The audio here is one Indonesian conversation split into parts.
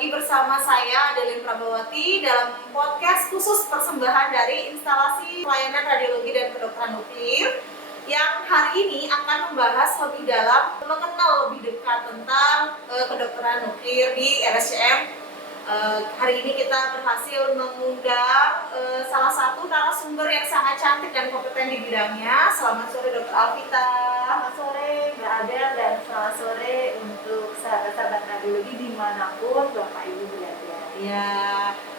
lagi bersama saya Adeline Prabawati dalam podcast khusus persembahan dari instalasi pelayanan radiologi dan kedokteran nuklir yang hari ini akan membahas lebih dalam, mengenal lebih dekat tentang kedokteran nuklir di RSCM. Hari ini kita berhasil mengundang salah satu narasumber yang sangat cantik dan kompeten di bidangnya. Selamat sore Dr. Alvita. Selamat sore Mbak Adel dan selamat sore untuk sahabat-sahabat radiologi dimanapun Bapak Ibu berada. Ya,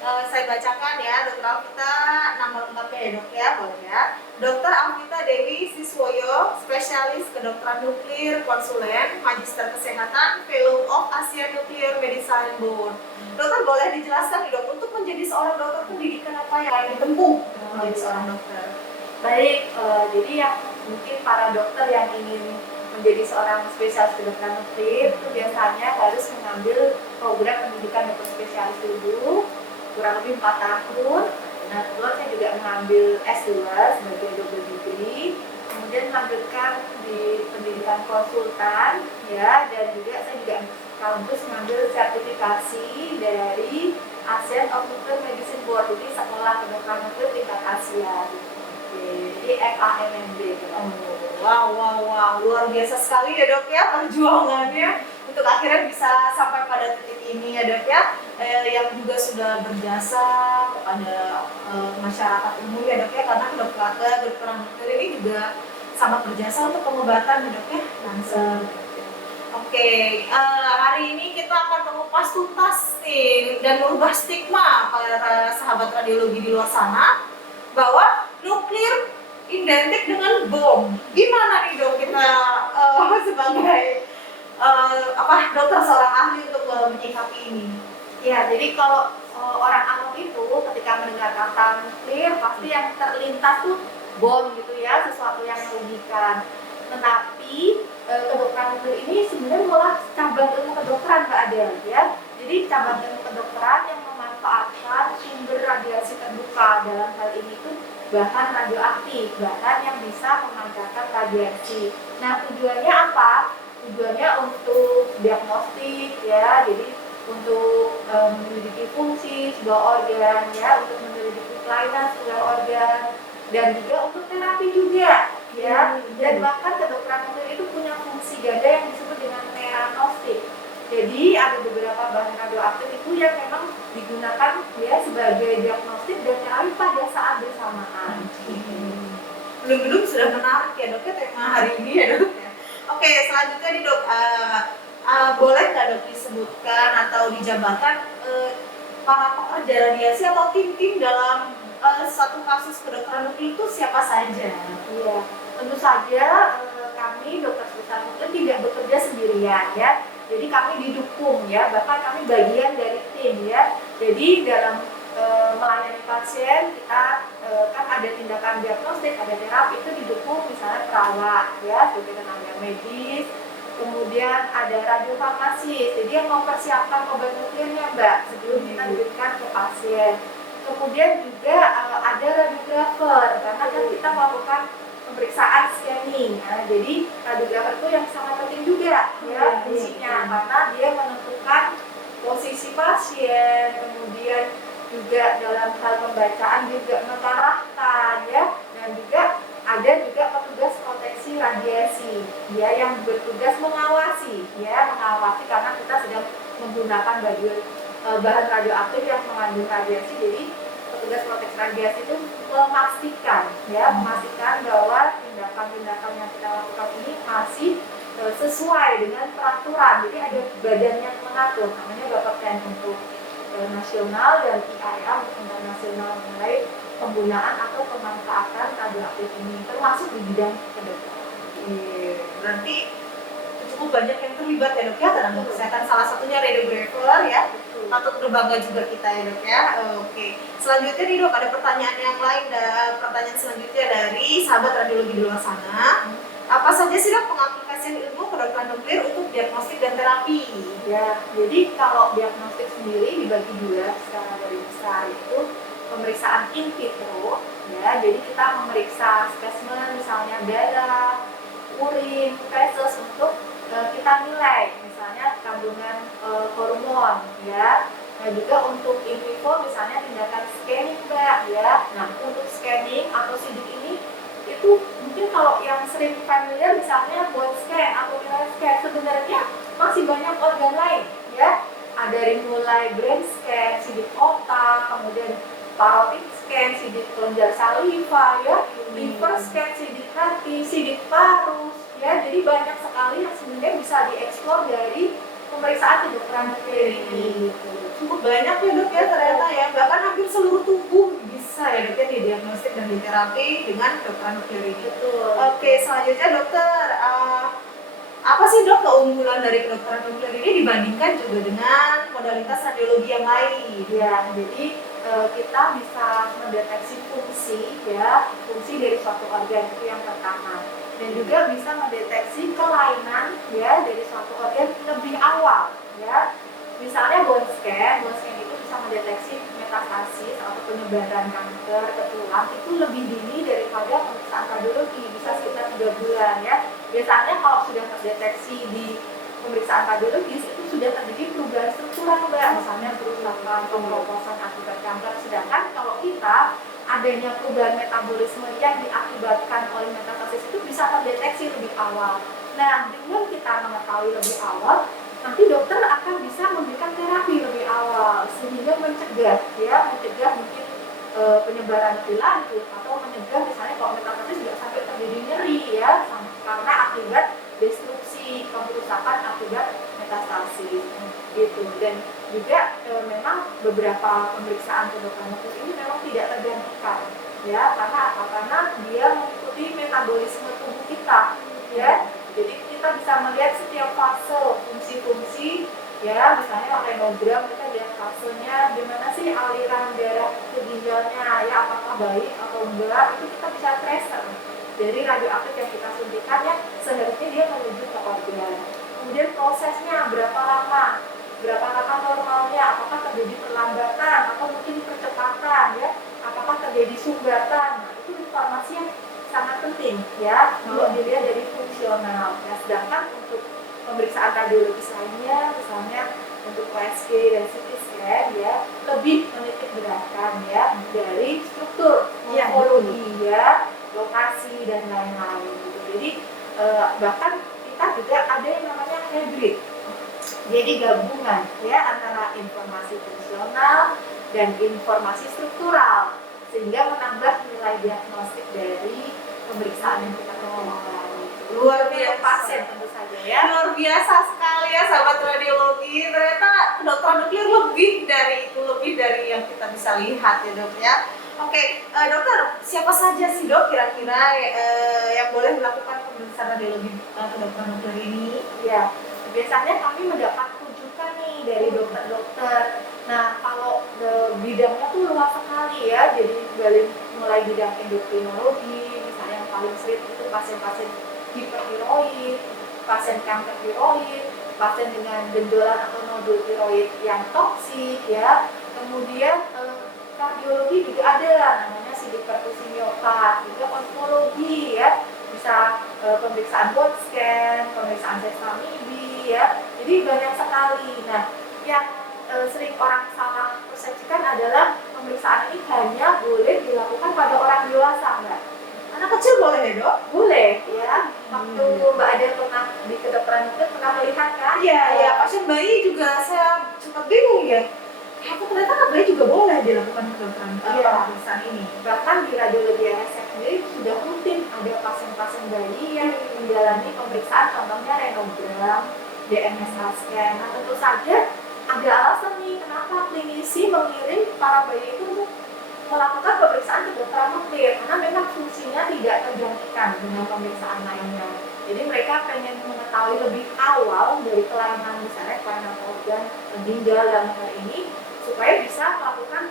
saya bacakan ya Dr. Alvita, nama lengkapnya ya dok ya, boleh ya. Dr. Alvita Dewi Siswoyo, spesialis kedokteran nuklir, konsulen, magister kesehatan, fellow of Asia Nuclear Medicine Board. Dokter boleh dijelaskan nih dok, untuk menjadi seorang dokter pendidikan apa yang ditempuh menjadi seorang dokter? Baik, jadi yang mungkin para dokter yang ingin menjadi seorang spesialis kedokteran nuklir itu biasanya harus mengambil program pendidikan dokter spesialis dulu kurang lebih 4 tahun. Nah, kebetulan saya juga mengambil S2 sebagai double degree, kemudian melanjutkan di pendidikan konsultan ya, dan juga saya juga sekaligus mengambil sertifikasi dari Asian of Nuclear Medicine Board, jadi sekolah kedokteran nuklir tingkat Asia gitu. Jadi FANMB gitu. Wow, luar biasa sekali ya dok ya perjuangannya untuk akhirnya bisa sampai pada titik ini ya dok ya, yang juga sudah berjasa kepada masyarakat umum ya dok ya, karena kedokteran nuklir ini juga sangat berjasa untuk pengobatan ya dok ya, kanker. Oke, hari ini kita akan mengupas tuntas nih dan merubah stigma para sahabat radiologi di luar sana bahwa nuklir identik dengan bom. Gimana nih dok kita sebagai dokter seorang ahli untuk menyikapi ini? Ya, jadi kalau orang awam itu ketika mendengar kata nuklir pasti yang terlintas tuh bom gitu ya, sesuatu yang merugikan. Tetapi kedokteran nuklir ini sebenarnya malah cabang ilmu kedokteran Mbak Adel ya. Jadi cabang ilmu kedokteran yang memanfaatkan sumber radiasi terbuka, dalam hal ini tuh bahan radioaktif, bahan yang bisa memancarkan radiasi. Nah, tujuannya apa? Tujuannya untuk diagnostik ya, jadi untuk menyelidiki fungsi sebuah organ ya, untuk menyelidiki kelainan sebuah organ, dan juga untuk terapi juga ya. Dan bahkan kedokteran nuklir itu punya fungsi ganda yang disebut dengan teranostik. Jadi ada beberapa bahan radioaktif itu yang memang digunakan ya sebagai diagnostik dan terapi pada saat bersamaan. Belum sudah menarik ya dok ya tema hari ini ya dok ya. Oke, selanjutnya nih dok, boleh nggak dok disebutkan atau dijabarkan para pekerja radiasi atau tim-tim dalam satu kasus kedokteran nuklir itu siapa saja? Iya, tentu saja kami dokter spesialis nuklir tidak bekerja sendirian ya. Jadi kami didukung ya, bahkan kami bagian dari tim ya. Jadi dalam melayani pasien kita kan ada tindakan diagnostik, ada terapi, itu didukung misalnya perawat ya, sebagai tenaga medis. Kemudian ada radiofarmasis, jadi yang mempersiapkan obat nuklirnya Mbak sebelum kita berikan ke pasien. Kemudian juga ada radiografer, karena kan kita melakukan pemeriksaan scanning ya. Jadi radiografer itu yang sangat penting juga ya fungsinya, karena dia menentukan posisi pasien, kemudian juga dalam hal pembacaan juga mengarahkan ya, dan juga ada juga petugas proteksi radiasi ya, yang bertugas mengawasi karena kita sedang menggunakan bahan radioaktif yang mengandung radiasi. Jadi petugas proteksi radiasi itu memastikan bahwa tindakan-tindakan yang kita lakukan ini masih sesuai dengan peraturan. Jadi ada badan yang mengatur, namanya Bapeten untuk nasional dan IAEA untuk internasional mengenai penggunaan atau pemanfaatan radioaktif ini, termasuk di bidang kedokteran. Berarti cukup banyak yang terlibat ya dok ya, tenaga kesehatan, salah satunya radiografer ya. Patut berbangga juga kita ya dok ya. Oke. Selanjutnya nih dok, ada pertanyaan yang lain, pertanyaan selanjutnya dari sahabat radiologi di luar sana. Apa saja sih dok pengaplikasian ilmu kedokteran nuklir untuk diagnostik dan terapi? Ya, jadi kalau diagnostik sendiri dibagi dua secara garis besar, itu pemeriksaan in vitro ya. Jadi kita memeriksa spesimen misalnya darah, urin, feses untuk kita nilai. Misalnya kandungan hormon ya. Nah juga untuk in vivo misalnya tindakan scanning Mbak ya. Nah untuk scanning atau sidik ini itu mungkin kalau yang sering familiar misalnya bone scan atau mineral scan, sebenarnya masih banyak organ lain ya. Ada dari mulai brain scan, sidik otak, kemudian parotid scan, sidik kelenjar saliva ya, liver scan, sidik hati, sidik paru ya. Jadi banyak sekali yang sebenarnya bisa dieksplor dari pemeriksaan kedokteran nuklir ini. Cukup banyak ya dok ya ternyata ya, bahkan hampir seluruh tubuh bisa ya dok ya didiagnostik dan diterapi dengan kedokteran nuklir ini. Betul. Oke, selanjutnya dokter, apa sih dok keunggulan dari kedokteran nuklir ini dibandingkan juga dengan modalitas radiologi yang lain? Ya, jadi kita bisa mendeteksi fungsi ya, fungsi dari suatu organ itu yang pertama, dan juga bisa mendeteksi kelainan ya dari suatu organ lebih awal ya. Misalnya bone scan itu bisa mendeteksi metastasis atau penyebaran kanker ke tulang itu lebih dini daripada pemeriksaan radiologi, bisa sekitar 3 bulan ya. Biasanya kalau sudah terdeteksi di pemeriksaan radiologis itu sudah terjadi perubahan struktural Mbak, misalnya kerusakan pengrophosan akibat kanker. Sedangkan kalau kita adanya perubahan metabolisme yang diakibatkan oleh metastasis itu bisa terdeteksi lebih awal. Nah, dengan kita mengetahui lebih awal, nanti dokter akan bisa memberikan terapi lebih awal sehingga mencegah mungkin penyebaran lebih lanjut, atau mencegah misalnya kalau metastasis juga sampai terjadi nyeri ya karena akibat destruksi kerusakan akibat metastasis gitu. Dan juga memang beberapa pemeriksaan kedokteran nuklir ini memang tidak tergantikan ya, karena apa? Karena dia mengikuti metabolisme tubuh kita ya. Jadi kita bisa melihat setiap fase fungsi-fungsi ya, misalnya renogram kita lihat fasenya gimana sih aliran darah ke ginjalnya ya, apakah baik atau enggak, itu kita bisa tracer dari radioaktif yang kita suntikan ya, seharusnya dia menuju ke organ. Kemudian prosesnya berapa lama normalnya, apakah terjadi perlambatan atau mungkin percepatan ya, apakah terjadi sumbatan. Nah, itu informasi yang sangat penting ya kalau dilihat dari fungsional ya. Sedangkan untuk pemeriksaan radiologis lainnya misalnya untuk USG dan CT scan ya lebih menitik beratkan ya dari struktur morfologi ya, lokasi dan lain-lain gitu. Jadi bahkan kita juga ada yang namanya hybrid, jadi gabungan ya antara informasi fungsional dan informasi struktural sehingga menambah nilai diagnostik dari pemeriksaan yang kita lakukan. Luar biasa pasien tentu saja ya. Luar biasa sekali ya sahabat radiologi, ternyata kedokteran nuklir lebih dari itu, lebih dari yang kita bisa lihat ya dok ya. Oke, dokter, siapa saja sih dok kira-kira yang boleh melakukan pemeriksaan radiologi kedokteran nuklir ini? Ya, biasanya kami mendapat rujukan nih dari dokter-dokter. Nah, kalau bidangnya tuh luas sekali ya, jadi mulai bidang endokrinologi, misalnya yang paling sering itu pasien-pasien hipertiroid, pasien kanker tiroid, pasien dengan benjolan atau nodul tiroid yang toksik ya. Kemudian kardiologi juga ada namanya sidik perfusi miokard, juga onkologi ya, bisa pemeriksaan bone scan, pemeriksaan sesamibi ya. Jadi banyak sekali. Nah, yang sering orang salah persepsikan adalah pemeriksaan ini hanya boleh dilakukan pada orang dewasa, Mbak. Anak kecil boleh ya dok? Boleh ya. Waktu Mbak Ada pernah di kedokteran nuklir pernah melihat kan? Iya, ya pasien bayi juga saya sempat bingung ya. Aku ternyata anak bayi juga boleh dilakukan kedokteran pemeriksaan ini. Bahkan di radiologi RSF sendiri sudah rutin ada pasien-pasien bayi yang menjalani pemeriksaan, contohnya renogram, DMSA scan. Nah, tentu saja ada alasan nih kenapa klinisi mengirim para bayi itu untuk melakukan pemeriksaan kedokteran nuklir, karena memang fungsinya tidak tergantikan dengan pemeriksaan lainnya. Jadi mereka pengen mengetahui lebih awal dari kelainan, misalnya kelainan organ, ginjal dan lain ini, supaya bisa melakukan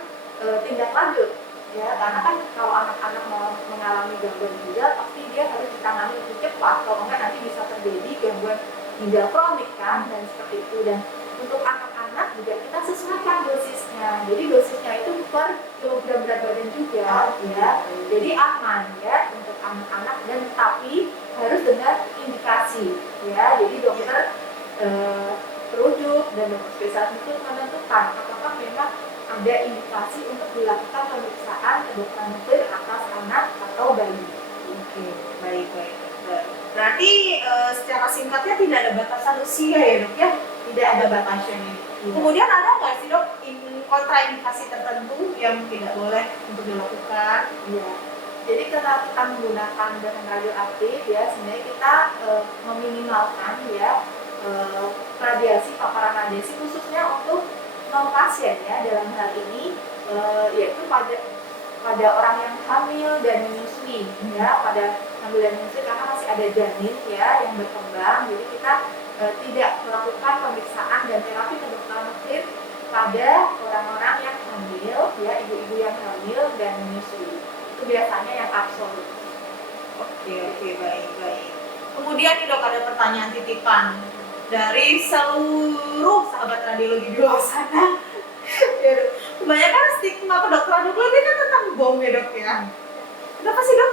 tindak lanjut. Ya, karena kan kalau anak-anak mengalami gangguan ginjal, pasti dia harus ditangani lebih cepat, kalau enggak nanti bisa terjadi gangguan ginjal kronik kan, dan seperti itu. Dan untuk anak-anak juga kita sesuaikan dosisnya, jadi dosisnya itu per kilogram berat badan juga ya, jadi aman ya untuk anak-anak, dan tapi harus dengan indikasi ya. Jadi dokter produk dan dokter spesialis itu menentukan apakah memang ada indikasi untuk dilakukan pemeriksaan kedokteran nuklir atas anak atau bayi. Oke, baik. Berarti secara singkatnya tidak ada batasan usia ya dok ya? Tidak ada batasnya. Kemudian ada nggak sih dok kontraindikasi tertentu yang tidak boleh untuk dilakukan? Iya. Jadi karena kita menggunakan bahan radioaktif ya, sebenarnya kita meminimalkan ya radiasi, paparan radiasi khususnya untuk non pasien ya dalam hal ini yaitu pada orang yang hamil dan menyusui ya, pada hamil dan menyusui karena masih ada janin ya yang berkembang, jadi kita tidak melakukan pemeriksaan dan terapi kedokteran nuklir pada orang-orang yang hamil ya, ibu-ibu yang hamil dan menyusui. Itu biasanya yang absolut. Oke, baik. Kemudian nih dok, ada pertanyaan titipan dari seluruh sahabat radiologi di luar sana. Ya dok, kebanyakan stigma kedokteran nuklir ini kan tentang bom ya dok ya. Kenapa sih dok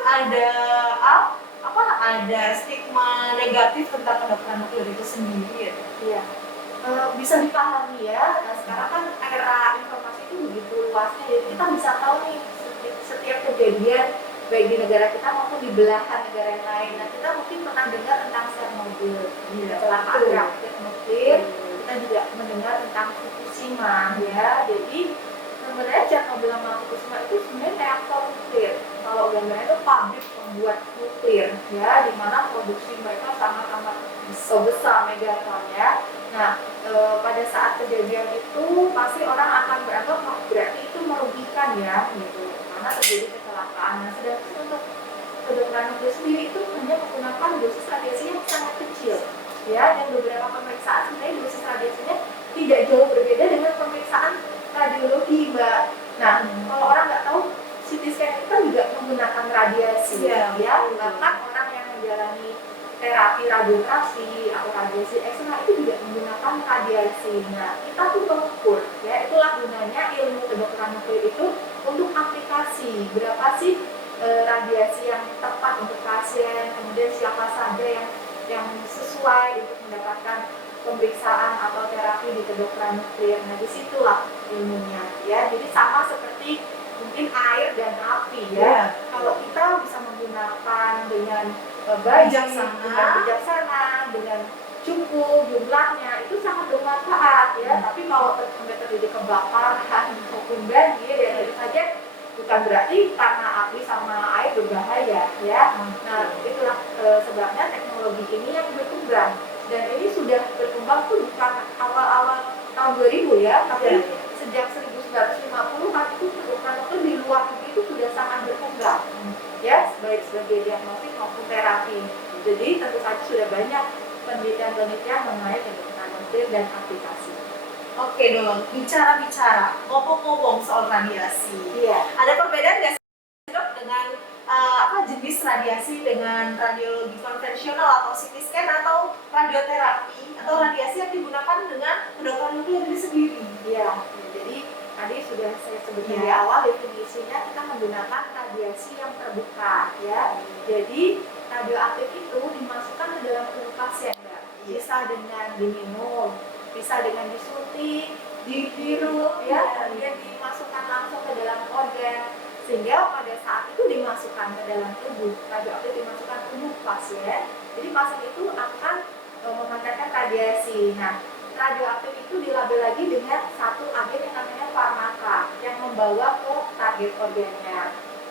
ada stigma negatif tentang kedokteran nuklir itu sendiri ya dok? Iya. Bisa dipahami ya. Nah, sekarang kan era informasi itu begitu luasnya, jadi kita bisa tahu nih setiap kejadian baik di negara kita maupun di belahan negara yang lain. Nah, kita mungkin pernah dengar tentang Chernobyl, kecelakaan reaktor nuklir. Kita juga mendengar tentang Fukushima ya. Jadi sebenarnya Chernobyl sama Fukushima itu sebenarnya reaktor nuklir. Kalau gambarnya itu pabrik pembuat nuklir ya, di mana produksi mereka sangat-sangat besar megaton ya. Nah, pada saat kejadian itu pasti orang akan beranggap berarti itu merugikan ya gitu, karena terjadi kecelakaan. Nah, sedangkan untuk kedokteran nuklir sendiri itu hanya menggunakan dosis radiasi yang sangat kecil ya, dan beberapa pemeriksaan sebenarnya dosis radiasinya tidak jauh berbeda dengan pemeriksaan radiologi, Mbak. Nah, kalau orang nggak tahu, CT scan itu kan juga menggunakan radiasi ya, bahkan orang yang menjalani terapi radioterapi atau radiasi eksternal itu juga menggunakan radiasi. Nah, kita tuh mengukur ya, itulah gunanya ilmu kedokteran nuklir itu untuk aplikasi berapa sih radiasi yang tepat untuk pasien, kemudian siapa saja yang sesuai untuk mendapatkan pemeriksaan atau terapi di kedokteran nuklir. Nah, disitulah ilmunya ya. Jadi sama seperti mungkin air dan api ya. Kalau kita bisa menggunakan dengan bijaksana, dengan cukup jumlahnya, itu sangat bermanfaat ya. Tapi kalau sampai terjadi kebakaran maupun banjir ya, tentu saja bukan berarti karena api sama air berbahaya ya. Nah, itulah sebabnya teknologi ini yang berkembang, dan ini sudah berkembang tuh bukan awal-awal tahun 2000 ya, tapi sejak 1950-an itu kedokteran nuklir di luar negeri itu sudah sangat berkembang ya, baik sebagai diagnostik maupun terapi. Jadi tentu saja sudah banyak penelitian mengenai kedokteran nuklir dan aplikasi. Oke dok, bicara-bicara, ngomong-ngomong soal radiasi. Iya. Ada perbedaan nggak sih dok dengan jenis radiasi dengan radiologi konvensional atau CT scan atau radioterapi atau radiasi yang digunakan dengan kedokteran nuklir ini sendiri? Iya. Jadi tadi sudah saya sebutkan di awal, definisinya kita menggunakan radiasi yang terbuka ya. Jadi radioaktif itu dimasukkan ke dalam tubuh pasien, Mbak. Bisa dengan diminum, bisa dengan disuntik, dihirup ya, kemudian dimasukkan langsung ke dalam organ, sehingga pada saat itu dimasukkan ke dalam tubuh, radioaktif dimasukkan ke tubuh pasien. Jadi pasien itu akan memancarkan radiasi. Nah, radioaktif itu dilabel lagi dengan satu agen yang namanya farmaka yang membawa ke target organnya.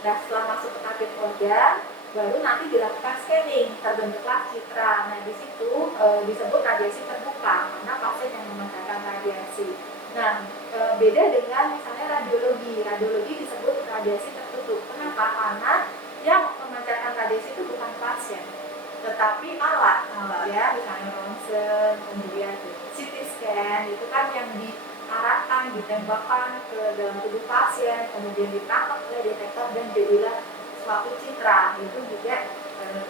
Nah, setelah masuk ke target organ, baru nanti dilakukan scanning, terbentuklah citra. Nah, di situ disebut radiasi terbuka karena pasien yang memancarkan radiasi. Nah, beda dengan misalnya radiologi. Radiologi disebut radiasi tertutup. Kenapa? Karena yang memancarkan radiasi itu bukan pasien, tetapi alat ya, misalnya ronsen, kemudian CT scan, itu kan yang diarahkan, ditembakkan ke dalam tubuh pasien, kemudian ditangkap oleh detektor dan jadilah suatu citra. Itu juga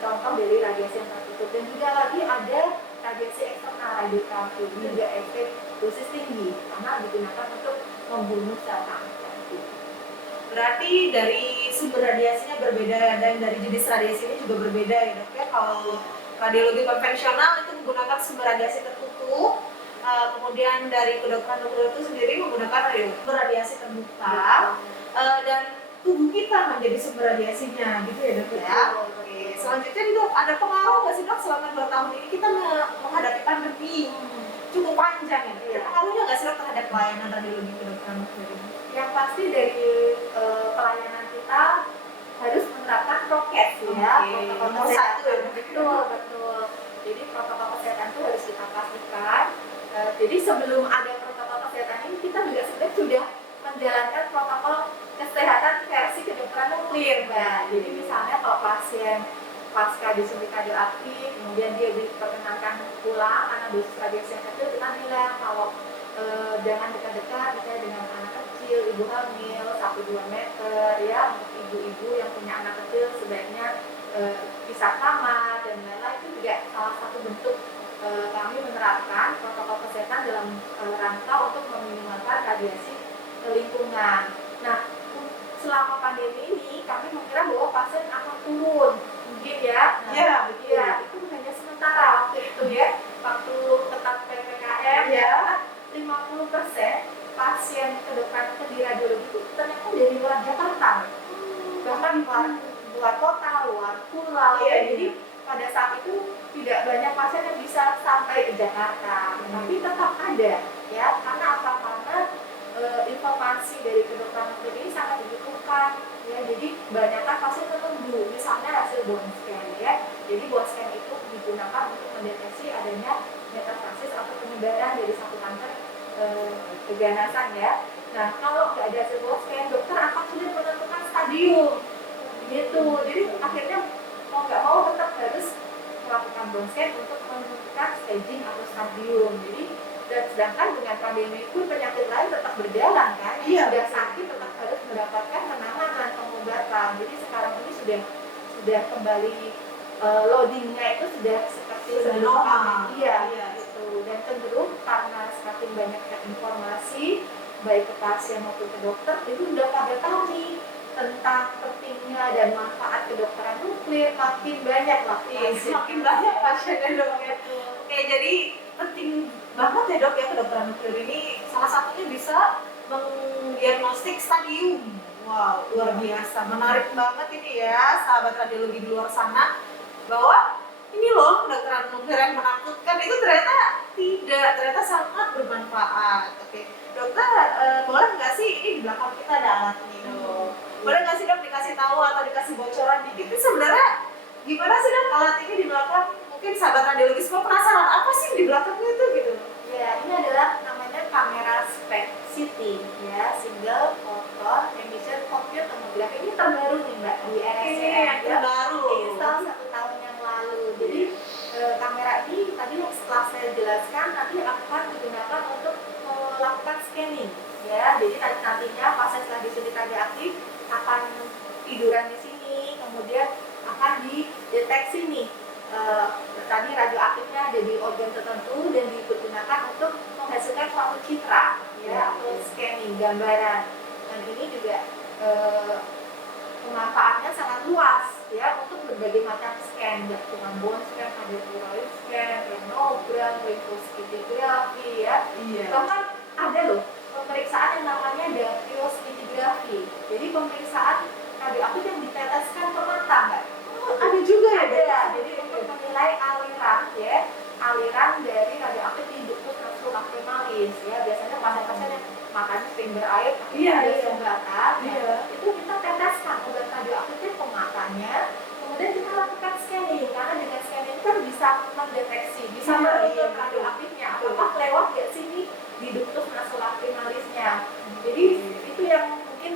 contoh dari radiasi yang tertutup. Dan juga lagi ada radiasi eksternal, radioterapi, itu juga efek dosis tinggi karena digunakan untuk membunuh sel kanker. Berarti dari sumber radiasinya berbeda dan dari jenis radiasi ini juga berbeda ya dok ya. Kalau radiologi konvensional itu menggunakan sumber radiasi tertutup, kemudian dari kedokteran nuklir itu sendiri menggunakan radiasi terbuka dan tubuh kita menjadi sumber radiasinya gitu ya dok ya. Oke, selanjutnya nih dok, ada pengaruh nggak sih dok selama 2 tahun ini kita menghadapi pandemi cukup panjang ya? Ada pengaruhnya nggak sih dok terhadap pelayanan radiologi kedokteran nuklir ini? Yang pasti dari pelayanan kita harus menerapkan prokes ya, protokol Nomor kesehatan. satu ya. Betul. Jadi protokol kesehatan itu harus kita pastikan. Jadi sebelum ada protokol kesehatan ini kita juga sebenarnya sudah menjalankan protokol kesehatan versi kedokteran nuklir, Mbak. Jadi misalnya kalau pasien pasca disuntik radioaktif, kemudian dia diperkenankan pulang karena dosis radiasi yang kecil, kita bilang kalau jangan dekat-dekat misalnya dengan anak kecil, ibu hamil 1-2 meter ya, untuk ibu-ibu yang punya anak kecil sebaiknya pisah kamar dan lain-lain. Itu juga salah satu bentuk kami menerapkan protokol kesehatan dalam rangka untuk meminimalkan radiasi ke lingkungan. Nah, selama pandemi ini kami mengira bahwa pasien akan turun mungkin ya. Nah, Iya, betul. ya, itu hanya sementara waktu itu ya, waktu ketat PPKM Iya. 50% pasien kedokteran di radiologi itu ternyata dari luar Jakarta, bahkan luar kota, luar pulau. Iya, Jadi pada saat itu tidak banyak pasien yang bisa sampai ke Jakarta, tapi tetap ada ya. Karena apa? Karena informasi dari kedokteran nuklir ini sangat dibutuhkan ya. Jadi banyakkan pasien menunggu misalnya hasil bone scan ya. Jadi bone scan itu digunakan untuk mendeteksi adanya metastasis atau penyebaran dari satu kanker keganasan ya. Nah, kalau nggak ada hasil bone scan, dokter akan sulit menentukan stadium gitu. Jadi akhirnya mau nggak mau tetap harus melakukan bone scan untuk menentukan staging atau stadium. Jadi dan sedangkan dengan pandemi pun penyakit lain tetap berjalan kan. Iya. Sudah sakit tetap harus mendapatkan penanganan pengobatan. Jadi sekarang ini sudah kembali loadingnya itu sudah seperti Sudah sebelum normal. pandemi. Iya, Iya. gitu. Dan cenderung karena semakin banyaknya informasi baik ke pasien maupun ke dokter, itu sudah pada tahu nih tentang pentingnya dan manfaat kedokteran nuklir. Makin banyak lah Semakin banyak pasiennya dok ya. Oke, jadi penting banget ya dok ya kedokteran nuklir ini. Salah satunya bisa mendiagnostik stadium. Wow, luar biasa, menarik banget ini ya sahabat radiologi di luar sana, bahwa ini loh kedokteran nuklir yang menakutkan itu ternyata tidak, ternyata sangat bermanfaat. Oke, dokter boleh nggak sih, ini di belakang kita ada alat ini dok, boleh nggak sih dok dikasih tahu atau dikasih bocoran dikit ini sebenarnya gimana sih dok alat ini di belakang? Mungkin sahabat radiologi semua penasaran apa sih di belakangnya itu gitu. Ya, ini adalah namanya kamera SPECT CT ya, single photon emission computed tomography. Ini terbaru nih Mbak di RSCM ya, Baru. install 1 tahun yang lalu. Jadi kamera ini tadi yang setelah saya jelaskan nanti akan digunakan untuk melakukan scanning ya. Jadi nantinya pasien setelah disuntik radioaktif akan tiduran di sini, kemudian akan dideteksi nih tadi radioaktifnya ada di organ tertentu dan digunakan untuk menghasilkan suatu citra ya, atau scanning gambaran. Dan ini juga pemanfaatnya sangat luas ya untuk berbagai macam scan, nggak cuma bone scan, ada thyroid scan, renogram, lymphoscintigraphy ya. Iya. Bahkan ada loh pemeriksaan yang namanya dactyoscintigraphy. Jadi pemeriksaan radioaktif yang diteteskan ke mata, Mbak. Ada juga ya dok? Ada. Jadi untuk menilai aliran ya, aliran dari radioaktif di ductus nasolacrimalis ya. Biasanya pasien-pasien yang matanya sering berair, Iya, ada iya. sumbatan, Iya. itu kita teteskan obat radioaktifnya ke matanya, kemudian kita lakukan scanning karena dengan scanning itu kan bisa mendeteksi, bisa Iya, menentukan iya, radioaktifnya betul. apakah lewat nggak sini di ductus nasolacrimalisnya. Jadi itu yang mungkin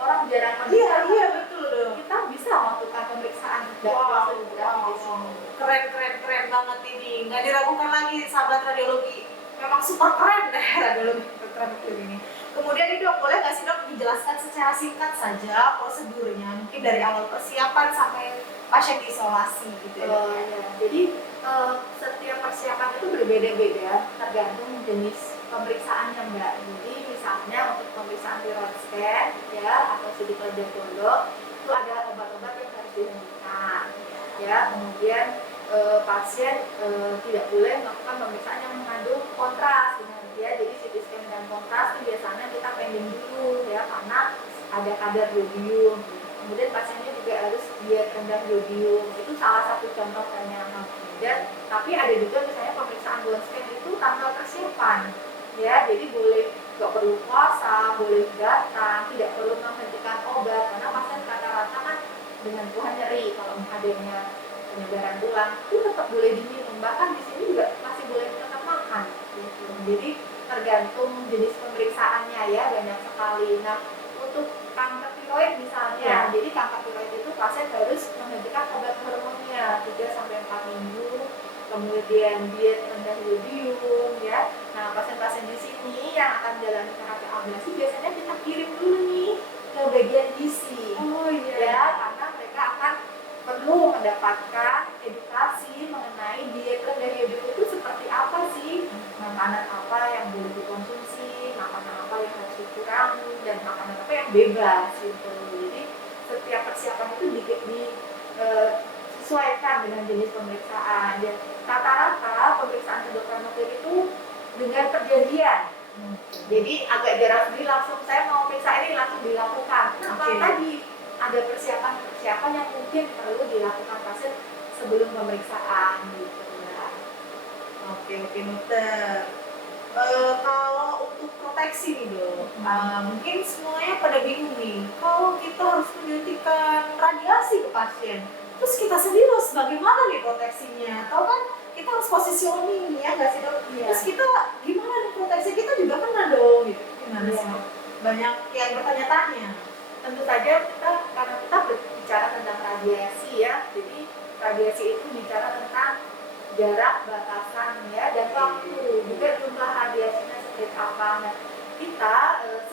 orang jarang Iya, mendengar. iya betul dok. Kita bisa melakukan pemeriksaan Wow, dactyoscintigraphy di sini. keren banget ini, nggak diragukan lagi sahabat radiologi, memang super keren deh radiologi kedokteran nuklir ini. Kemudian nih dok, boleh nggak sih dok dijelaskan secara singkat saja prosedurnya, mungkin dari awal persiapan sampai pasien diisolasi gitu ya dok? Ya. Jadi setiap persiapan itu berbeda-beda tergantung jenis pemeriksaannya Mbak. Jadi misalnya untuk pemeriksaan thyroid scan ya atau sidik jantolo itu ada obat-obat yang harus dihentikan ya. Kemudian pasien tidak boleh melakukan pemeriksaan yang mengandung kontras ya. Jadi CT scan dan kontras itu biasanya kita pending dulu ya karena ada kadar yodium. Kemudian pasiennya juga harus diet rendah yodium. Itu salah satu contohnya. Dan tapi ada juga misalnya pemeriksaan bone scan itu tanpa persiapan ya. Jadi boleh nggak perlu puasa, boleh datang, tidak perlu menghentikan obat karena pasien rata-rata kan dengan keluhan nyeri kalau adanya penyegaran tulang itu tetap boleh diminum, bahkan di sini juga masih boleh tetap makan gitu. Jadi tergantung jenis pemeriksaannya ya, banyak sekali. Nah untuk kanker tiroid misalnya, jadi kanker tiroid itu pasien harus menghentikan obat hormonnya 3-4 minggu, kemudian diet rendah yodium ya. Nah pasien-pasien di sini yang akan menjalani terapi ablasi biasanya kita kirim dulu nih ke bagian gizi. Oh iya. Ya, karena mereka akan perlu mendapatkan edukasi mengenai diet rendah yodium itu seperti apa sih, makanan apa yang boleh dikonsumsi, makanan apa yang harus dikurangi, dan makanan apa yang bebas gitu. Jadi setiap persiapan itu disesuaikan dengan jenis pemeriksaan. Dan rata-rata pemeriksaan kedokteran nuklir itu dengan perjanjian. Jadi agak jarang sendiri langsung saya mau periksa ini langsung dilakukan. Nah, tadi ada persiapan yang mungkin perlu dilakukan pasien sebelum pemeriksaan gitu ya. Oke, dokter. Kalau untuk proteksi nih dok, mungkin semuanya pada bingung nih. Kalau kita harus menyuntikkan radiasi ke pasien, terus kita sendiri harus bagaimana nih proteksinya? Tahu kan kita harus positioning ya nggak sih dok? Iya. Terus kita gimana nih proteksi kita juga kena dong gitu. Gimana Iya. sih dok? Banyak yang bertanya-tanya. Tentu saja karena kita berbicara tentang radiasi ya, jadi radiasi itu bicara tentang jarak, batasan ya, dan waktu, juga jumlah radiasinya seperti apa. Nah, kita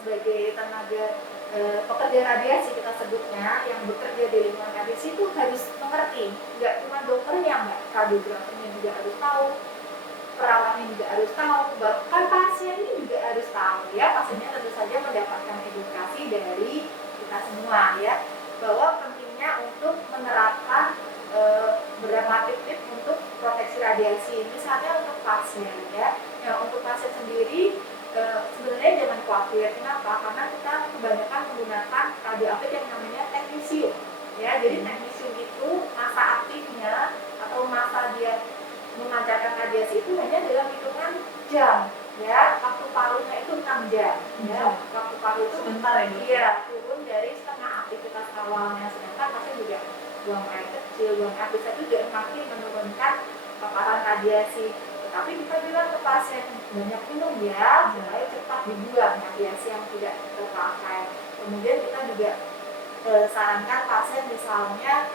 sebagai tenaga pekerja radiasi kita sebutnya yang bekerja di lingkungan radiasi itu harus mengerti, nggak cuma dokternya, nggak, radiografernya juga harus tahu, perawatnya juga harus tahu, bahkan pasiennya juga harus tahu ya. Pasiennya tentu saja mendapatkan edukasi dari kita semua ya, bahwa pentingnya untuk menerapkan beberapa tip-tip untuk proteksi radiasi. Misalnya untuk pasien ya, untuk pasien sendiri sebenarnya jangan khawatir. Kenapa? Karena kita kebanyakan menggunakan radioaktif yang namanya teknisium ya. Jadi teknisium itu masa aktifnya atau masa dia memancarkan radiasi itu hanya dalam hitungan jam ya. Waktu parunya itu 6 jam ya. Waktu paru itu Sebentar ya dok? Iya, turun dari setengah aktivitas awalnya. Sedangkan pasien juga buang air kecil, buang air besar itu juga makin menurunkan paparan radiasi. Tetapi kita bilang ke pasien banyak minum ya, supaya cepat dibuang radiasi yang tidak terpakai. Kemudian kita juga sarankan pasien misalnya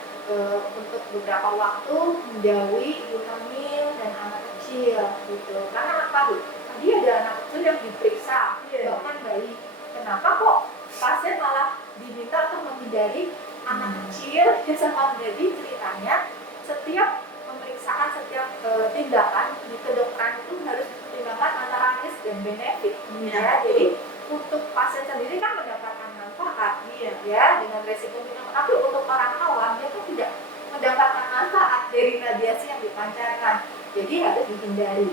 untuk beberapa waktu menjauhi ibu hamil dan anak kecil gitu. Karena apa Bu? Tadi ada anak kecil yang diperiksa, bahkan bayi. Kenapa kok pasien malah diminta untuk menghindari anak kecil? Ya sama, jadi ceritanya setiap pemeriksaan, setiap tindakan di kedokteran itu harus dipertimbangkan antara risk dan benefit ya. Jadi untuk pasien sendiri kan mendapatkan manfaat ya dengan resiko minum, tapi untuk orang awam dia tuh tidak mendapatkan manfaat dari radiasi yang dipancarkan, jadi harus dihindari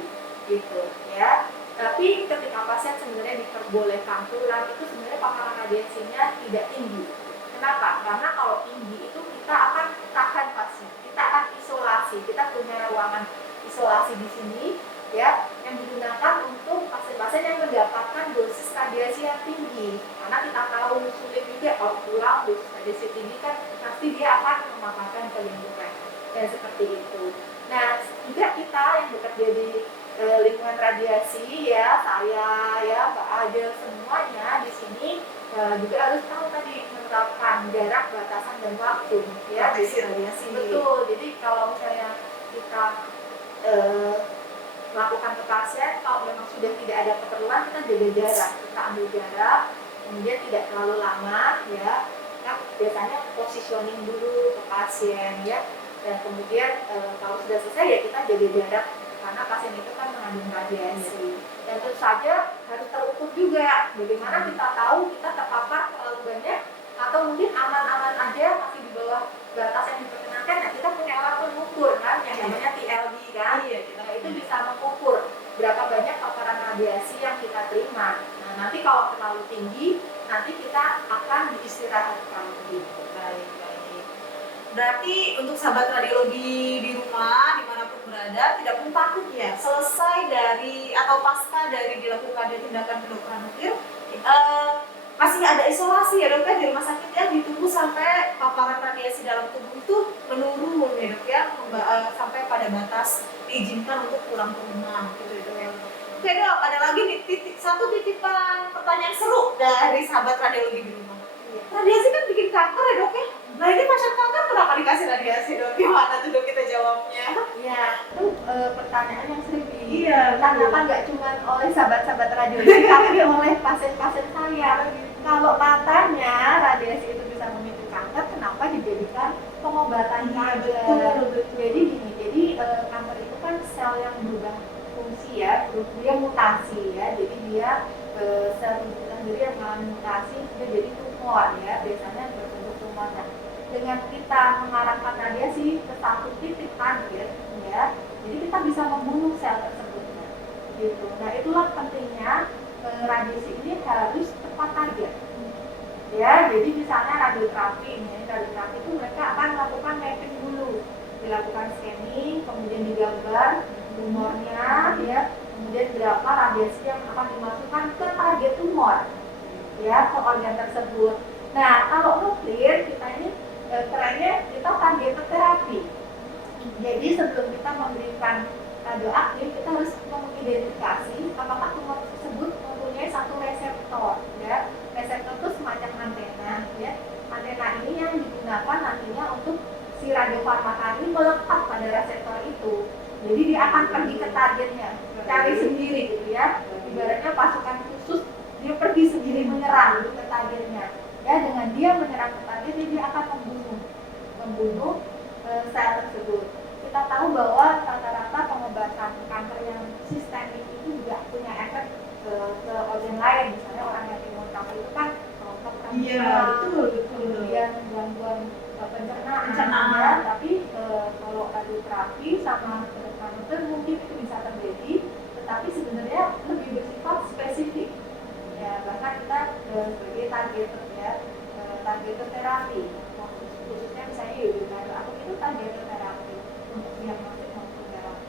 gitu ya. Tapi ketika pasien sebenarnya diperbolehkan pulang, itu sebenarnya paparan radiasinya tidak tinggi. Kenapa? Karena kalau tinggi itu kita akan tahan pasien, kita akan isolasi, kita punya ruangan isolasi di sini ya, yang digunakan untuk pasien-pasien yang mendapatkan dosis radiasi yang tinggi. Karena kita tahu sulit juga kalau pulang dosis radiasi tinggi kan pasti dia akan memaparkan ke lingkungan dan seperti itu. Nah juga kita yang bekerja di lingkungan radiasi ya, saya ya Mbak Adel semuanya di sini juga harus tahu tadi menerapkan jarak, batasan dan waktu ya. Proteksi radiasi. Betul. Jadi kalau misalnya kita melakukan ke pasien, kalau memang sudah tidak ada keperluan kita jaga jarak, kita ambil jarak, kemudian tidak terlalu lama ya. Kita biasanya positioning dulu ke pasien ya, dan kemudian kalau sudah selesai ya kita jaga jarak karena pasien itu kan mengandung radiasi. Dan tentu saja harus terukur juga. Bagaimana kita tahu kita terpapar terlalu banyak atau mungkin aman-aman aja masih di bawah batas yang diperkenankan. Nah kita punya alat pengukur mengukur kan yang namanya TLD kan. Iya, kita Nah, itu bisa mengukur berapa banyak paparan radiasi yang kita terima. Nah, nanti kalau terlalu tinggi, nanti kita akan diistirahatkan gitu. baik. Berarti untuk sahabat radiologi di rumah dimanapun berada tidak perlu takut ya. Selesai dari atau pasca dari dilakukannya tindakan kedokteran nuklir, masih ada isolasi ya dok ya di rumah sakit ya, ditunggu sampai paparan radiasi dalam tubuh itu menurun ya dok ya, sampai pada batas diizinkan untuk pulang ke rumah gitu ya. Oke dok, ada lagi nih satu titipan pertanyaan seru dari sahabat radiologi di rumah. Radiasi kan bikin kanker ya dok ya. Nah ini pasien kanker kenapa dikasih radiasi dok? Gimana tuh dok kita jawabnya? Iya, itu pertanyaan yang sering Iya, ditanyakan nggak cuma oleh sahabat-sahabat radiologi, tapi oleh pasien-pasien saya. Kalau katanya radiasi itu bisa memicu kanker, kenapa dijadikan pengobatan kanker? betul. Jadi gini, kanker itu kan sel yang berubah fungsi ya, dia mutasi ya, jadi dia sel tubuh sendiri yang mengalami mutasi, dia jadi tumor ya, biasanya berbentuk tumor. Nah, dengan kita mengarahkan radiasi ke satu titik target ya, jadi kita bisa membunuh sel tersebut gitu. Nah, itulah pentingnya radiasi ini harus tepat target ya. Jadi misalnya radioterapi ini, radioterapi itu mereka akan melakukan mapping dulu, dilakukan scanning, kemudian digambar tumornya ya, kemudian berapa radiasi yang akan dimasukkan ke target tumor ya, ke organ tersebut. Nah, kalau nuklir kita ini kerennya kita targeted terapi. Jadi sebelum kita memberikan radioaktif, kita harus mengidentifikasi apakah tumor tersebut mempunyai satu reseptor ya. Reseptor itu semacam antena ya. Antena ini yang digunakan nantinya untuk si radiofarmaka ini melekat pada reseptor itu. Jadi dia akan pergi ke targetnya, cari sendiri gitu ya. Ibaratnya pasukan khusus, dia pergi sendiri menyerang ke targetnya. Ya, dengan dia menyerang ke targetnya, dia akan membunuh sel tersebut. Kita tahu bahwa rata-rata pengobatan kanker yang sistemik itu juga punya efek ke organ lain. Misalnya orang yang imunokanker itu kan rontok Betul. kemudian gangguan pencernaan. Pencernaan. Ya. Tapi kalau radioterapi sama kedokteran nuklir mungkin itu bisa terjadi, tetapi sebenarnya lebih bersifat spesifik. Ya, bahkan kita sebagai targeted ya, targeted terapi, khususnya misalnya radioaktif itu targeted terapi untuk diagnosis maupun terapi.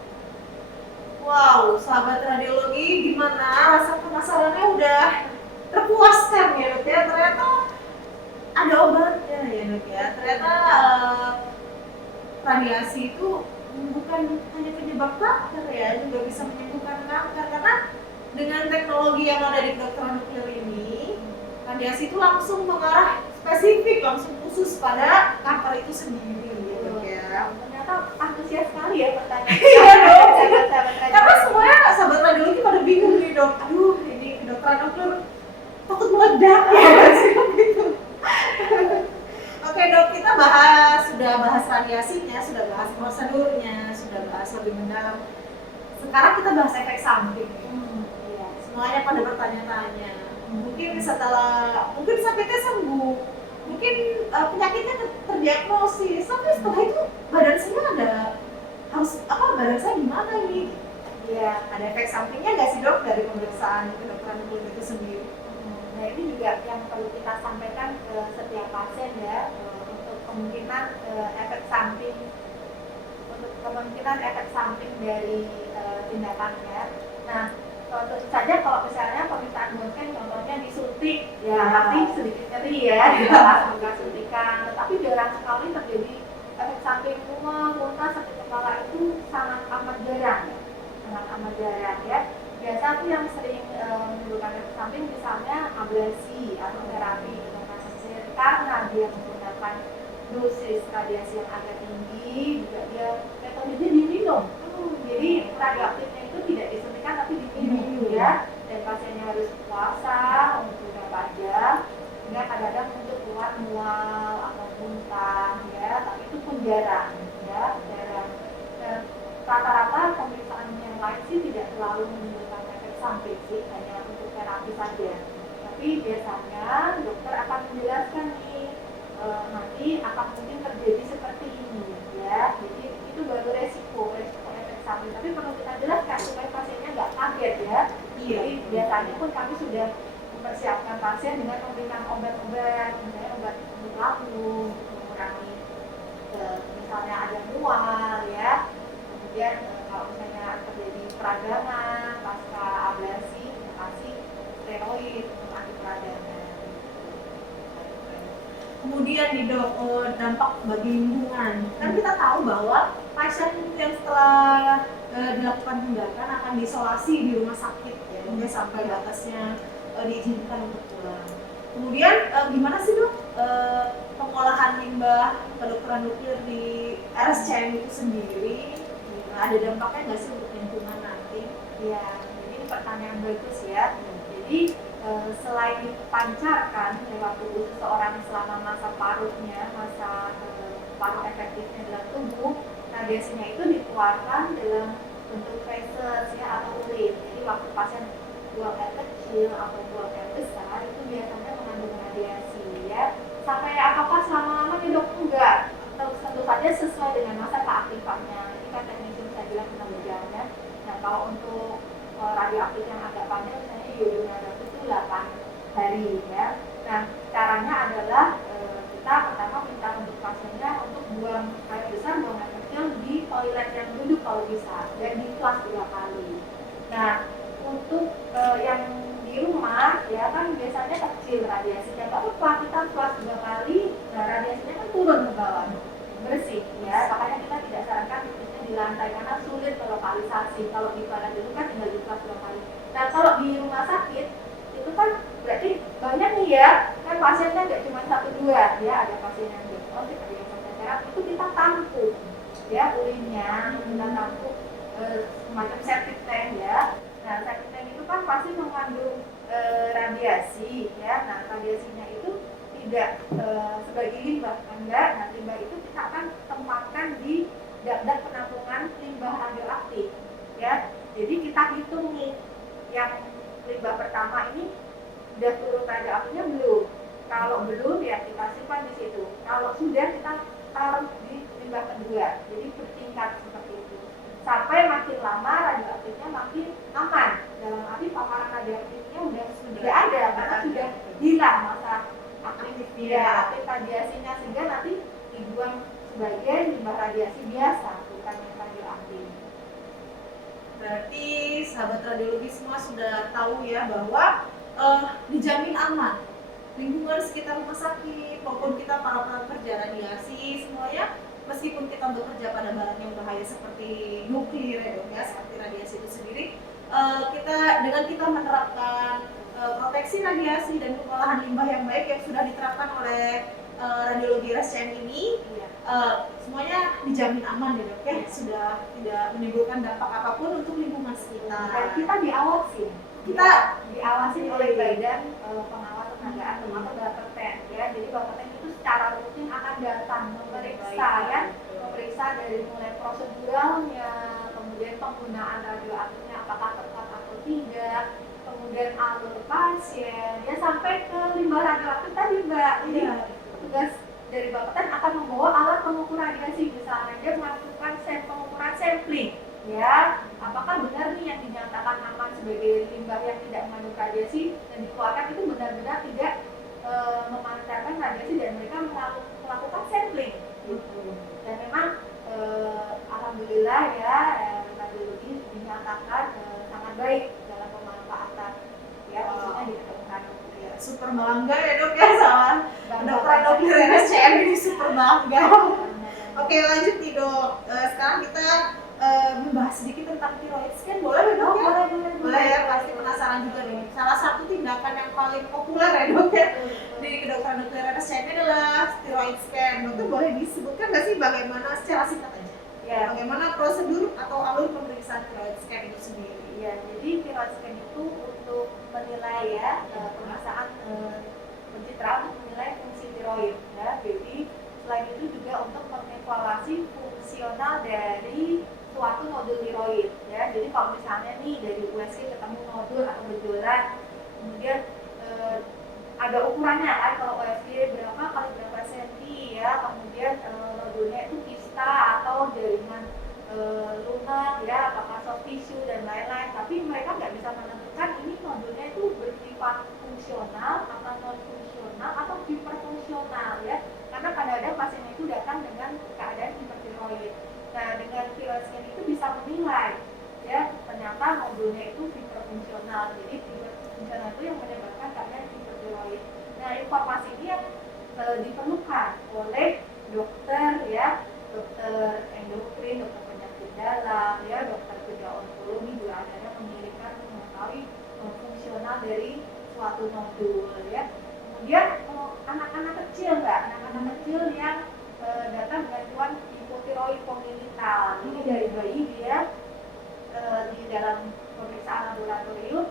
Wow, sahabat radiologi, gimana rasa penasarannya udah terpuaskan ya dok ya? Ternyata ada obatnya ya dok ya. Ternyata radiasi itu bukan hanya penyebab kanker ya, juga bisa menyembuhkan kanker karena dengan teknologi yang ada di kedokteran nuklir ini, radiasi itu langsung mengarah spesifik, langsung khusus pada kanker itu sendiri ya dok ya. Ternyata antusias sekali ya pertanyaan. Iya dong. Sahabat-sahabat Karena radiologi. semuanya sahabat radiologi pada bingung nih dok. Aduh, ini kedokteran nuklir takut meledak ya gitu. Oke dok, kita sudah bahas radiasinya, sudah bahas prosedurnya, sudah bahas lebih mendalam. Sekarang kita bahas efek samping. Iya. Semuanya pada bertanya-tanya. Mungkin sakitnya sembuh, mungkin penyakitnya terdiagnosis, tapi setelah itu badan saya gimana nih? Iya, ada efek sampingnya nggak sih dok dari pemeriksaan kedokteran nuklir itu sendiri? Nah, ini juga yang perlu kita sampaikan ke setiap pasien ya, untuk kemungkinan efek samping dari tindakannya. Nah, tentu saja kalau misalnya pemeriksaan Bronsen contohnya disuntik, ya pasti sedikit nyeri ya di atas bekas suntikan, tetapi jarang sekali terjadi efek samping muntah, sakit kepala itu sangat amat jarang ya. Biasa tuh yang sering menimbulkan efek samping misalnya ablasi atau terapi dengan mesir karena dia menggunakan dosis radiasi yang agak tinggi, juga dia metodenya diminum. Jadi radioaktifnya itu tidak disuntikan tapi diminum ya, dan pasiennya harus puasa untuk beberapa jam, sehingga kadang-kadang untuk keluar mual atau muntah ya, tapi itu pun jarang. Dan rata-rata pemeriksaan yang lain sih tidak selalu menimbulkan efek samping sih, hanya untuk terapi saja. Tapi biasanya dokter akan menjelaskan nih nanti akan mungkin terjadi seperti ini ya, jadi itu baru pun kami sudah mempersiapkan pasien dengan memberikan obat-obat, misalnya obat untuk lambung, untuk mengurangi misalnya ada mual ya, kemudian kalau misalnya terjadi peradangan pasca ablasi dikasih steroid untuk anti peradangan. Kemudian nih dok, dampak bagi lingkungan. Kan kita tahu bahwa pasien yang setelah dilakukan tindakan akan diisolasi di rumah sakit ya, mungkin sampai batasnya diizinkan untuk pulang. Kemudian gimana sih dok pengolahan limbah kedokteran nuklir di RSCM itu sendiri? Ada dampaknya nggak sih untuk lingkungan nanti? Ya, jadi ini pertanyaan bagus ya. Jadi selain dipancarkan lewat tubuh seseorang selama masa paruhnya, masa paruh efektifnya dalam tubuh, radiasinya itu dikeluarkan dalam bentuk feses ya atau urin. Jadi waktu pasien buang air kecil atau buang air besar itu biasanya mengandung radiasi ya. Sampai apakah selama-lamanya dok? Enggak. Tentu saja sesuai dengan masa keaktifannya. Ini kan teknisi saya bilang penambahannya. Nah kalau untuk radioaktif yang agak panjang misalnya iodonarat itu 8 hari ya. Nah caranya adalah kita pertama minta untuk pasiennya untuk buang air besar, buang air kecil di toilet yang duduk kalau bisa dan di flush 2 kali. Nah untuk yang di rumah ya kan biasanya kecil radiasinya, tapi kalau kita flush 2 kali, nah radiasinya kan turun ke bawah, bersih ya. Makanya kita tidak sarankan titiknya di lantai karena sulit lokalisasi. Kalau di toilet itu kan tinggal di flush 2 kali. Nah kalau di rumah sakit itu kan berarti banyak nih ya, kan pasiennya nggak cuma 1-2 ya, ada pasien yang diagnosis, ada yang terapi, itu kita tampung ya urinnya, kita tampung semacam septic tank ya. Nah septic tank itu kan pasti mengandung radiasi ya. Nah radiasinya itu tidak sebagai limbah, enggak. Nah limbah itu kita akan tempatkan di dak-dak penampungan limbah radioaktif ya. Jadi kita hitung nih yang limbah pertama ini sudah turun radioaktifnya belum. Kalau belum ya kita simpan di situ. Kalau sudah kita taruh di limbah kedua. Jadi bertingkat seperti itu. Sampai makin lama radioaktifnya makin aman. Dalam arti paparan radioaktifnya sudah tidak ada karena sudah hilang masa aktif radiasinya, sehingga nanti dibuang sebagai limbah radiasi biasa, bukan yang radioaktif. Berarti sahabat radiologi semua sudah tahu ya bahwa dijamin aman lingkungan sekitar rumah sakit maupun kita para pekerja radiasi semuanya, meskipun kita bekerja pada barang yang bahaya seperti nuklir ya dok ya, seperti radiasi itu sendiri, kita dengan kita menerapkan proteksi radiasi dan pengolahan limbah yang baik yang sudah diterapkan oleh radiologi RSCM ini, semuanya dijamin aman ya dok ya, sudah tidak menimbulkan dampak apapun untuk lingkungan sekitar. Dan kita diawasin, diawasin oleh badan pengawas tenagaan termasuk Bapeten ya. Jadi Bapeten itu secara rutin akan datang memeriksa ya, memeriksa dari mulai proseduralnya, kemudian penggunaan radioaktifnya apakah tepat atau tidak, kemudian alur pasien ya, sampai ke limbah radioaktif tadi mbak. Jadi tugas dari Bapeten akan membawa alat pengukur radiasi, misalnya dia melakukan pengukuran sampling ya, apakah benar nih yang dinyatakan aman sebagai limbah yang tidak mengandung radiasi dan dikeluarkan itu benar-benar tidak memancarkan radiasi, dan mereka melakukan sampling gitu. Dan memang alhamdulillah ya, radiologi dinyatakan sangat baik dalam pemanfaatan ya, khususnya di kedokteran nuklir. Super bangga ya dok ya sama kedokteran nuklir RSCM ini, super bangga. Oke lanjut nih dok, sekarang kita membahas sedikit tentang thyroid scan, boleh ya dok ya? Boleh ya, pasti penasaran juga nih. Salah satu tindakan yang paling populer ya dok ya di kedokteran nuklir RSCM adalah thyroid scan. Dokter boleh disebutkan nggak sih bagaimana secara singkat aja? Ya. Bagaimana prosedur atau alur pemeriksaan thyroid scan itu sendiri? Ya, jadi thyroid scan itu untuk menilai ya, pemeriksaan pencitraan untuk menilai fungsi tiroid ya. Jadi selain itu juga untuk mengevaluasi fungsional dari suatu nodul tiroid ya. Jadi kalau misalnya nih dari USG ketemu nodul atau benjolan, kemudian ada ukurannya kan, kalau USG berapa kali berapa senti ya, kemudian nodulnya itu kista atau jaringan lunak ya, apakah soft tissue dan lain-lain, tapi mereka nggak bisa menentukan ini nodulnya itu datang dengan keadaan hipertiroid. Nah, dengan thyroid scan itu bisa menilai ya ternyata nodulnya itu hiperfungsional. Jadi hiperfungsional itu yang menyebabkan keadaan hipertiroid. Nah, informasi ini yang diperlukan oleh dokter ya, dokter endokrin, dokter penyakit dalam ya, dokter bedah onkologi juga akhirnya menginginkan mengetahui fungsional dari suatu nodul ya. Kemudian anak-anak kecil anak-anak kecil yang datang dengan keluhan hipotiroid kongenital. Jadi dari bayi dia di dalam pemeriksaan laboratorium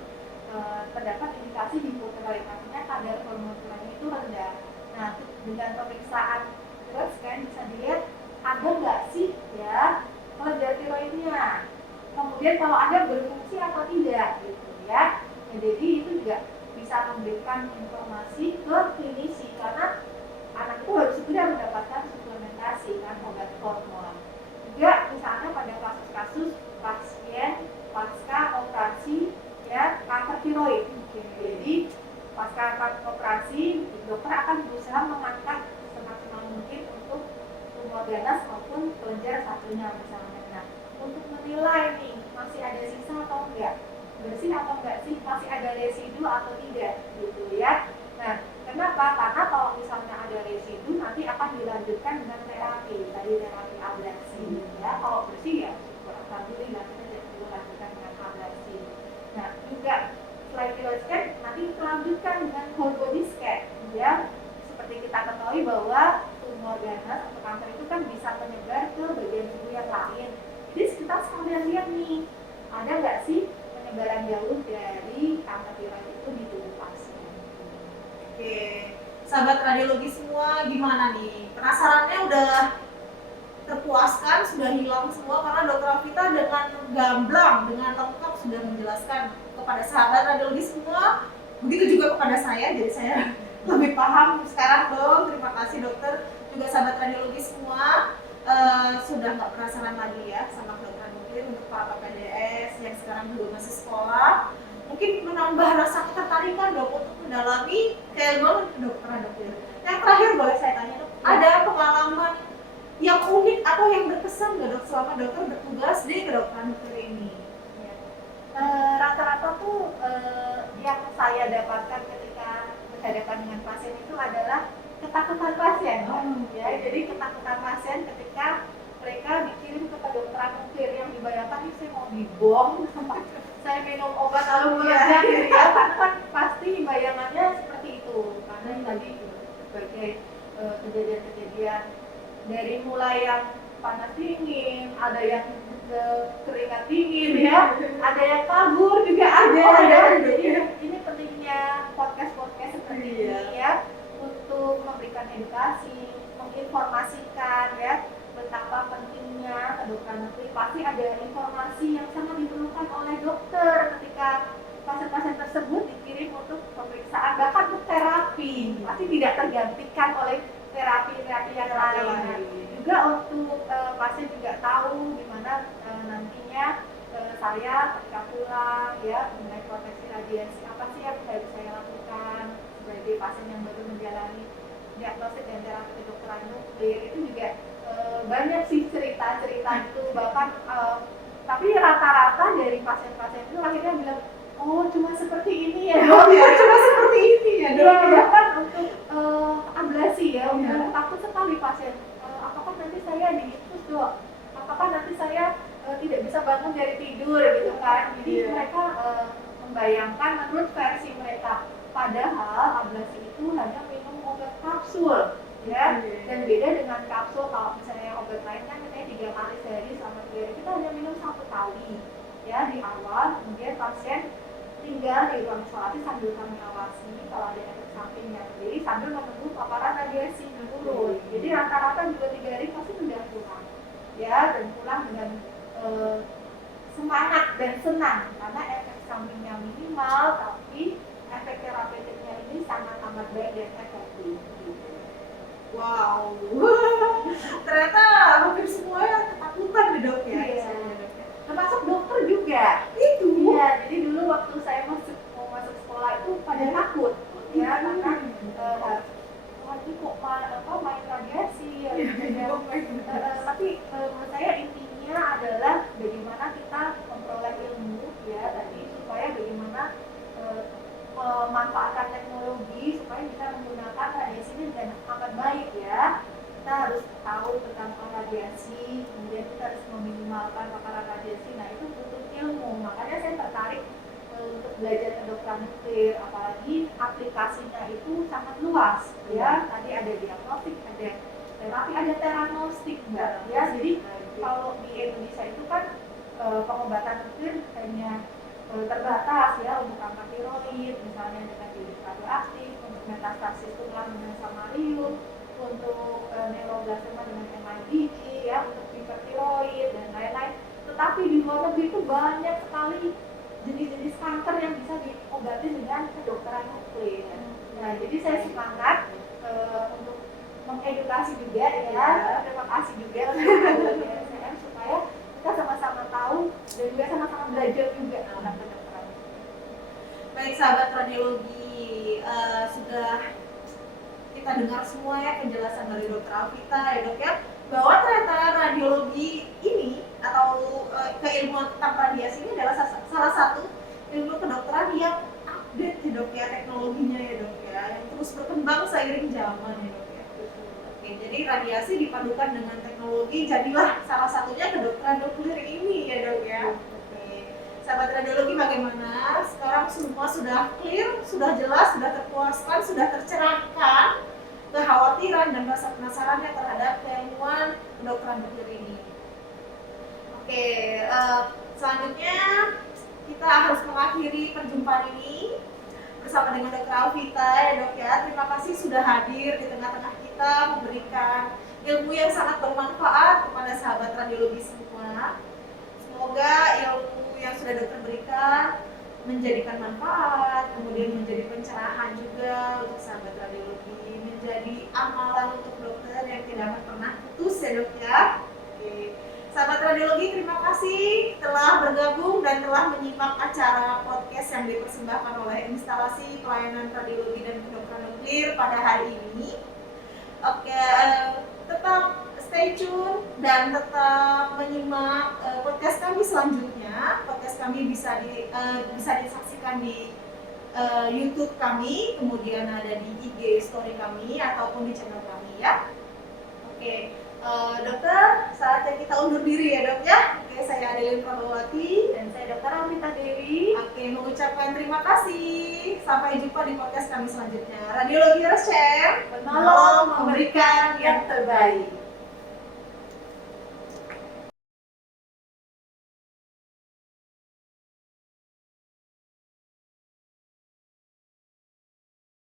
terdapat indikasi hipotiroid, artinya kadar hormon tiroidnya itu rendah. Nah, dengan pemeriksaan thyroid scan bisa dilihat ada nggak sih ya kelenjar tiroidnya. Kemudian kalau ada berfungsi atau tidak gitu ya. Nah, jadi itu juga bisa memberikan informasi ke klinisi karena anak itu harus segera mendapatkan suplementasi kan obat hormon. Juga misalnya pada kasus-kasus pasien pasca operasi ya kanker tiroid. Jadi pasca operasi dokter akan berusaha mengangkat semaksimal mungkin untuk tumor ganas maupun kelenjar satunya misalnya. Nah, untuk menilai nih masih ada sisa atau enggak, bersih atau enggak sih, masih ada residu atau tidak gitu ya. Nah, kenapa? Karena kalau misalnya ada residu nanti akan dilanjutkan dengan terapi, tadi terapi ablasi ya. Kalau bersih ya syukur alhamdulillah kita tidak perlu lanjutkan dengan ablasi. Nah, juga selain thyroid scan nanti dilanjutkan dengan whole body scan ya. Seperti kita ketahui bahwa tumor ganas atau kanker itu kan bisa menyebar ke bagian tubuh yang lain. Jadi kita sekalian lihat nih, ada nggak sih penyebaran jauh dari kanker tiroid itu di tubuh pasien. Oke, sahabat radiologi semua gimana nih? Penasarannya udah terpuaskan, sudah hilang semua karena Dokter Afita dengan gamblang, dengan lengkap sudah menjelaskan kepada sahabat radiologi semua. Begitu juga kepada saya, jadi saya lebih paham sekarang dong. Terima kasih dokter, juga sahabat radiologi semua sudah nggak penasaran lagi ya sama kedokteran nuklir. Untuk para PPDS yang sekarang juga masih sekolah, mungkin menambah rasa ketertarikan dok untuk mendalami keilmuan kedokteran nuklir. Yang terakhir boleh saya tanya dok, ada pengalaman yang unik atau yang berkesan nggak dok selama dokter bertugas di kedokteran nuklir ini? Rata-rata tuh yang saya dapatkan ketika berhadapan dengan pasien itu adalah ketakutan pasien ya. Jadi ketakutan pasien ketika mereka dikirim ke kedokteran nuklir yang dibayangkan ini saya mau dibom, saya minum obat lalu meledak gitu ya. Karena kan pasti bayangannya seperti itu karena tadi berbagai kejadian-kejadian dari mulai yang panas dingin, ada yang keringat dingin ya, ada yang kabur juga ada. Jadi ini pentingnya podcast seperti ini ya untuk memberikan edukasi, menginformasikan ya betapa pentingnya kedokteran nuklir. Pasti ada informasi yang sangat diperlukan oleh dokter ketika pasien-pasien tersebut dikirim untuk pemeriksaan bahkan untuk terapi. Pasti tidak tergantikan oleh terapi-terapi yang lain. Juga untuk pasien juga tahu gimana nantinya saya ketika pulang ya mengenai proteksi radiasi apa sih yang harus saya lakukan sebagai pasien yang baru menjalani diagnosis dan terapi kedokteran nuklir. Itu juga banyak sih cerita-cerita itu bahkan tapi rata-rata dari pasien-pasien itu akhirnya bilang oh cuma seperti ini ya. Oh ya, cuma seperti ini ya dok. Bahkan untuk ablasi ya, takut sekali pasien. Apakah nanti saya diinfus dok? Apakah nanti saya tidak bisa bangun dari tidur gitu kan? Jadi mereka membayangkan menurut versi mereka. Padahal ablasi itu hanya minum obat kapsul ya. Dan beda dengan kapsul, kalau misalnya obat lain kan misalnya 3 kali sehari selama 3 hari, kita hanya minum 1 kali ya di awal. Kemudian pasien tinggal di ruang isolasi sambil kami awasi kalau ada efek sampingnya sendiri sambil menunggu paparan radiasi turun. Jadi rata-rata juga 3 hari pasti sudah pulang ya, dan pulang dengan semangat dan senang karena efek sampingnya minimal tapi efek terapeutiknya ini sangat amat baik dan efektif. Wow, ternyata hampir semuanya ketakutan nih dok ya. Iya. Termasuk dokter juga. Itu. Iya, jadi dulu waktu saya mau masuk sekolah itu pada takut ya karena wah ini kok main radiasi ya, tapi menurut saya intinya adalah bagaimana kita memperoleh ilmu ya tadi, supaya bagaimana memanfaatkan teknologi supaya bisa menggunakan radiasi ini dengan amat baik ya. Kita harus tahu tentang radiasi, kemudian kita harus meminimalkan paparan radiasi. Nah itu butuh ilmu, makanya saya tertarik untuk belajar kedokteran nuklir, apalagi aplikasinya itu sangat luas ya. Tadi ada diagnostik, ada terapi, ada teragnostik enggak ya. Jadi kalau di Indonesia itu kan pengobatan nuklir hanya terbatas ya untuk kanker tiroid, misalnya dengan bilik radioaktif, untuk metastasis tulang dengan samarium, untuk neuroblasema dengan MIBG ya, untuk hipertiroid dan lain-lain. Tetapi di luar negeri itu banyak sekali jenis-jenis kanker yang bisa diobati dengan kedokteran nuklir. Nah, jadi saya semangat untuk mengedukasi juga ya. Terima kasih juga untuk DSM supaya kita sama-sama tahu dan juga sama-sama belajar juga tentang kedokteran. Baik sahabat radiologi, sudah kita dengar semua ya penjelasan dari Dokter Alvita ya dok ya, bahwa ternyata radiologi ini atau keilmuan tentang radiasi ini adalah salah satu ilmu kedokteran yang update ya dok ya, teknologinya ya dok ya, yang terus berkembang seiring zaman ya dok ya. Oke, jadi radiasi dipadukan dengan teknologi, jadilah salah satunya kedokteran nuklir ini ya dok ya. Oke, sahabat radiologi bagaimana? Sekarang semua sudah clear, sudah jelas, sudah terpuaskan, sudah tercerahkan kekhawatiran dan rasa penasarannya terhadap keilmuan kedokteran nuklir ini. Oke, selanjutnya kita harus mengakhiri perjumpaan ini bersama dengan Dokter Alvita ya dok ya. Terima kasih sudah hadir di tengah-tengah kita, memberikan ilmu yang sangat bermanfaat kepada sahabat radiologi semua. Semoga ilmu yang sudah dokter berikan menjadikan manfaat, kemudian menjadi pencerahan juga untuk sahabat radiologi, menjadi amalan untuk dokter yang tidak akan pernah putus ya dok ya. Oke. Sahabat radiologi, terima kasih telah bergabung dan telah menyimak acara podcast yang dipersembahkan oleh Instalasi Pelayanan Radiologi dan Kedokteran Nuklir pada hari ini. Oke, tetap stay tune dan tetap menyimak podcast kami selanjutnya. Podcast kami bisa disaksikan di YouTube kami, kemudian ada di IG story kami ataupun di channel kami ya. Oke. Dokter, saatnya kita undur diri ya dok ya. Oke, saya Adelin Prabawati Dan saya Dokter Alvita Dewi. Oke, mengucapkan terima kasih. Sampai jumpa di podcast kami selanjutnya. Radiologi RSCM Menolong memberikan yang terbaik.